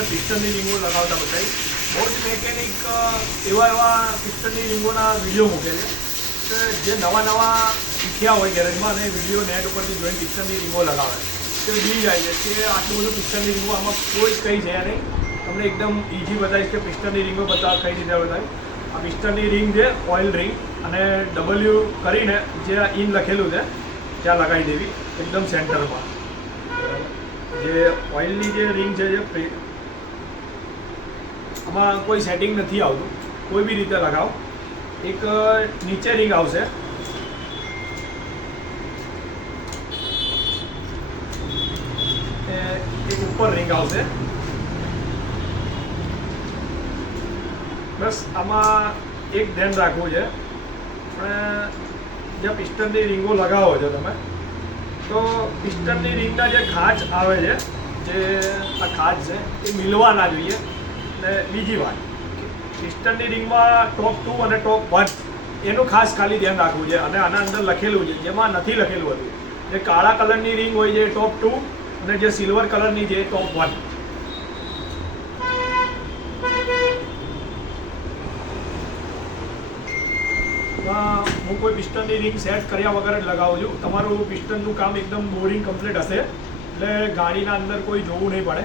તમને પિસ્ટનની રિંગો લગાવતા બતાવી બહુ જ મેકેનિક એવા એવા પિસ્ટનની રિંગોના વીડિયો મૂકે છે કે જે નવા નવા શીખ્યા હોય ગેરેજમાં અને વીડિયો નેટ ઉપરથી જોઈને પિસ્ટનની રિંગો લગાવે તો બી જાય છે કે આટલું બધું પિસ્ટનની રિંગો આમાં કોઈ કંઈ છે નહીં. તમને એકદમ ઇઝી બતાવીશ કે પિસ્ટનની રિંગો બતાવ કઈ રીતે બતાવી. આ પિસ્ટનની રિંગ છે ઓઇલ રિંગ અને ડબલ્યુ કરીને જે ઇન લખેલું છે, ત્યાં લગાવી દેવી, એકદમ સેન્ટરમાં. જે ઓઇલની જે રિંગ છે, જે આમાં કોઈ સેટિંગ નથી આવતું. કોઈ બી રીતે લગાવો. એક નીચે રિંગ આવશે. એક ઉપર રિંગ આવશે. બસ આમાં એક ધ્યાન રાખવું છે. પણ જે પિસ્ટનની રિંગો લગાવો છો તમે, તો પિસ્ટનની રિંગના જે ખાંચ આવે છે, જે આ ખાંચ છે, એ મિલવા ના જોઈએ. ને બીજી વાત. પિસ્ટનની રિંગમાં ટોપ ટુ અને ટોપ વન એનું ખાસ ખાલી ધ્યાન રાખવું છે. અને આના અંદર લખેલું છે, જેમાં નથી લખેલું હતું. જે કાળા કલરની રિંગ હોય છે ટોપ ટુ અને જે સિલ્વર કલરની છે ટોપ વન હું કોઈ પિસ્ટનની રિંગ સેટ કર્યા વગર જ લગાવું છું. તમારું પિસ્ટનનું કામ એકદમ બોરિંગ કમ્પ્લીટ હશે. એટલે ગાડીના અંદર કોઈ જોવું નહીં પડે.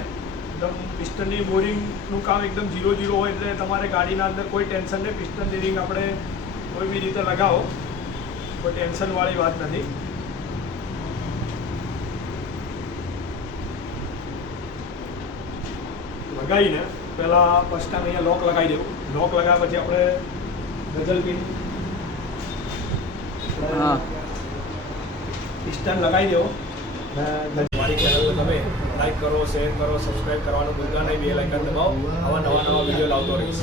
એકદમ પિસ્ટનની બોરિંગનું કામ એકદમ ઝીરો ઝીરો હોય એટલે તમારે ગાડીના અંદર કોઈ ટેન્શન નહીં. પિસ્ટન રિંગ આપણે કોઈ બી રીતે લગાવો. કોઈ ટેન્શનવાળી વાત નથી. લગાવીને પહેલાં ફર્સ્ટ ટાઈમ અહીંયા લોક લગાવી દેવું. લોક લગાવ્યા પછી આપણે ગઝલ પિન. પિસ્ટન લગાવી દેવો. મારી ચેનલ તમે લાઈક કરો શેર કરો સબસ્ક્રાઈબ કરવાનું ભૂલતા નહીં, બે લાઇકન દબાવો. આવા નવા નવા વીડિયો લાવતો રહીશ.